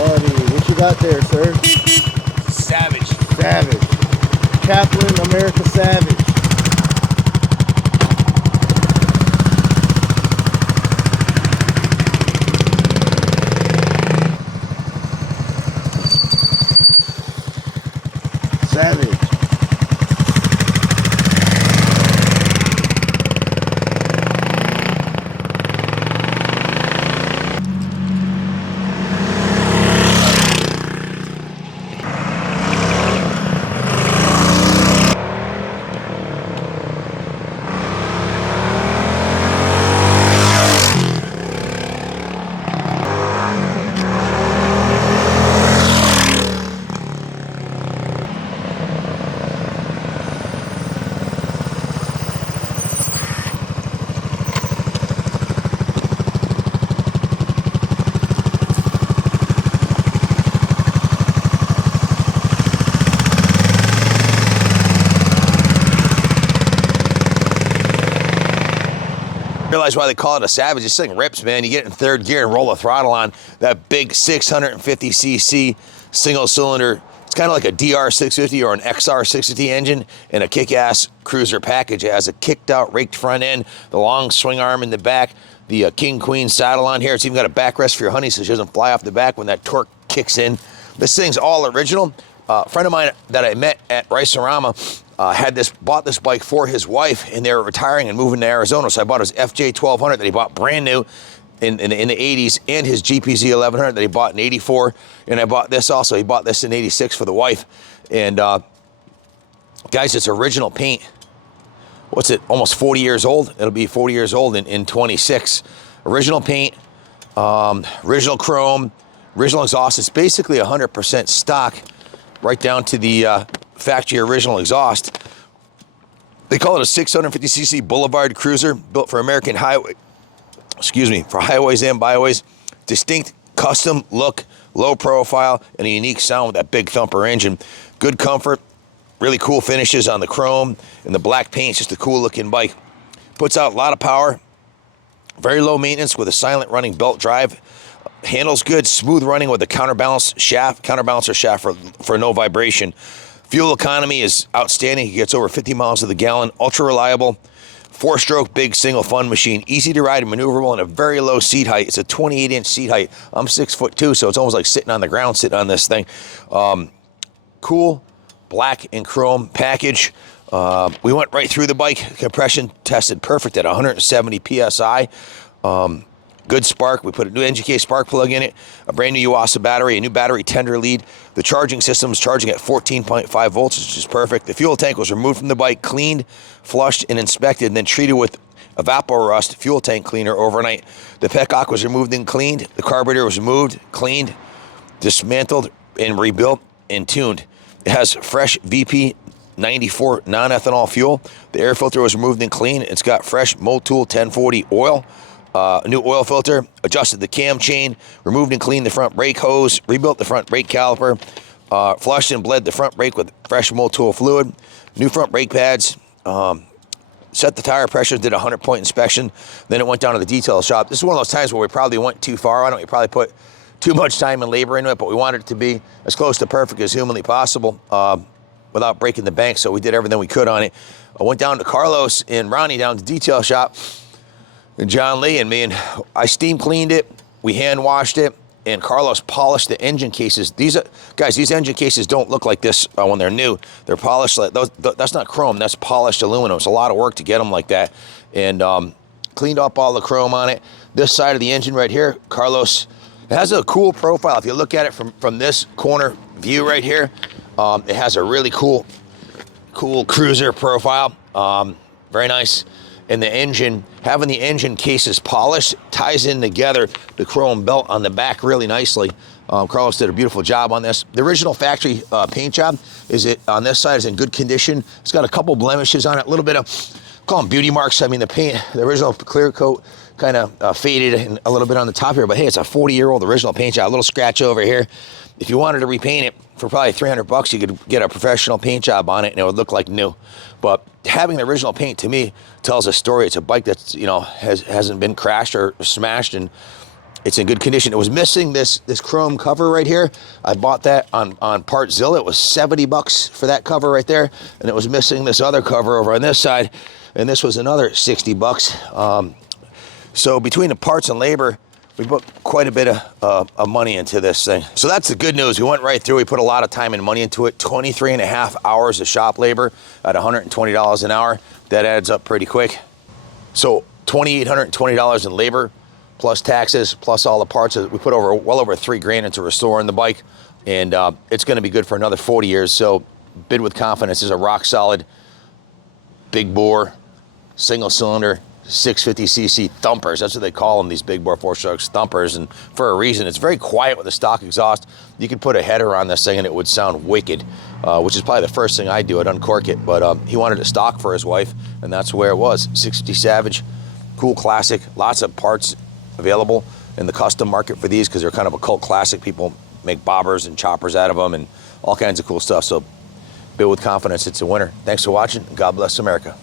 Buddy, what you got there, sir? Savage. Savage. Kaplan America Savage. Savage. Realize why they call it a Savage. This thing rips, man. You get it in third gear and roll the throttle on that big 650cc single cylinder. It's kind of like a DR650 or an XR650 engine and a kick-ass cruiser package. It has a kicked out, raked front end, the long swing arm in the back, the King Queen saddle on here. It's even got a backrest for your honey so she doesn't fly off the back when that torque kicks in. This thing's all original. A friend of mine that I met at Rice-A-Rama bought this bike for his wife, and they were retiring and moving to Arizona. So I bought his FJ 1200 that he bought brand new in the 80s, and his GPZ 1100 that he bought in 84. And I bought this also. He bought this in 86 for the wife. And guys, it's original paint. What's it? Almost 40 years old. It'll be 40 years old in 26. Original paint, original chrome, original exhaust. It's basically 100% stock, right down to the factory original exhaust. They call it a 650cc Boulevard cruiser built for American highway, for highways and byways. Distinct custom look, low profile, and a unique sound with that big thumper engine. Good comfort, really cool finishes on the chrome, and the black paint's just a cool looking bike. Puts out a lot of power, very low maintenance with a silent running belt drive. Handles good, smooth running with a counterbalancer shaft for no vibration. Fuel economy is outstanding. It gets over 50 miles to the gallon. Ultra reliable. 4-stroke big single fun machine. Easy to ride and maneuverable and a very low seat height. It's a 28-inch seat height. I'm 6'2", so it's almost like sitting on the ground, sitting on this thing. Cool black and chrome package. We went right through the bike. Compression tested perfect at 170 PSI. Good spark. We put a new NGK spark plug in it, a brand new Yuasa battery, a new battery tender lead. The charging system is charging at 14.5 volts, which is perfect. The fuel tank was removed from the bike, cleaned, flushed, and inspected, and then treated with Evaporust fuel tank cleaner overnight. The petcock was removed and cleaned. The carburetor was removed, cleaned, dismantled, and rebuilt and tuned. It has fresh VP 94 non-ethanol fuel. The air filter was removed and cleaned. It's got fresh Motul 1040 oil. A new oil filter, adjusted the cam chain, removed and cleaned the front brake hose, rebuilt the front brake caliper, flushed and bled the front brake with fresh Motul fluid, new front brake pads, set the tire pressure, did a 100-point inspection, then it went down to the detail shop. This is one of those times where we probably went too far on it. We probably put too much time and labor into it, but we wanted it to be as close to perfect as humanly possible without breaking the bank, so we did everything we could on it. I went down to Carlos and Ronnie down to the detail shop, and John Lee and me, and I steam cleaned it, we hand washed it, and Carlos polished the engine cases. These engine cases don't look like this when they're new. They're polished like those. That's not chrome, that's polished aluminum. It's a lot of work to get them like that. And cleaned up all the chrome on it. This side of the engine right here, Carlos, it has a cool profile. If you look at it from this corner view right here, it has a really cool cruiser profile. Very nice. And the engine, having the engine cases polished, ties in together the chrome belt on the back really nicely. Carlos did a beautiful job on this. The original factory paint job on this side is in good condition. It's got a couple blemishes on it, a little bit of, call them beauty marks. I mean, the original clear coat kind of faded and a little bit on the top here, but hey, it's a 40-year-old original paint job. A little scratch over here. If you wanted to repaint it for probably $300, you could get a professional paint job on it and it would look like new. But having the original paint, to me, tells a story. It's a bike that's, hasn't been crashed or smashed, and It's in good condition. It was missing this chrome cover right here. I bought that on Partzilla. It was 70 bucks for that cover right there. And it was missing this other cover over on this side. And this was another 60 bucks. So between the parts and labor, we put quite a bit of money into this thing. So that's the good news. We went right through. We put a lot of time and money into it. 23 and a half hours of shop labor at $120 an hour. That adds up pretty quick. So $2,820 in labor, plus taxes, plus all the parts. We put well over $3,000 into restoring the bike, and it's going to be good for another 40 years. So Bid with Confidence is a rock solid, big bore, single cylinder, 650cc thumpers. That's what they call them, these big bore four-strokes, thumpers, and for a reason. It's very quiet with the stock exhaust. You could put a header on this thing and it would sound wicked, which is probably the first thing I'd do. I'd uncork it, but he wanted it stock for his wife, and that's where it was. 650 Savage, cool classic, lots of parts available in the custom market for these because they're kind of a cult classic. People make bobbers and choppers out of them and all kinds of cool stuff. So Bid with Confidence, it's a winner. Thanks for watching. God bless America.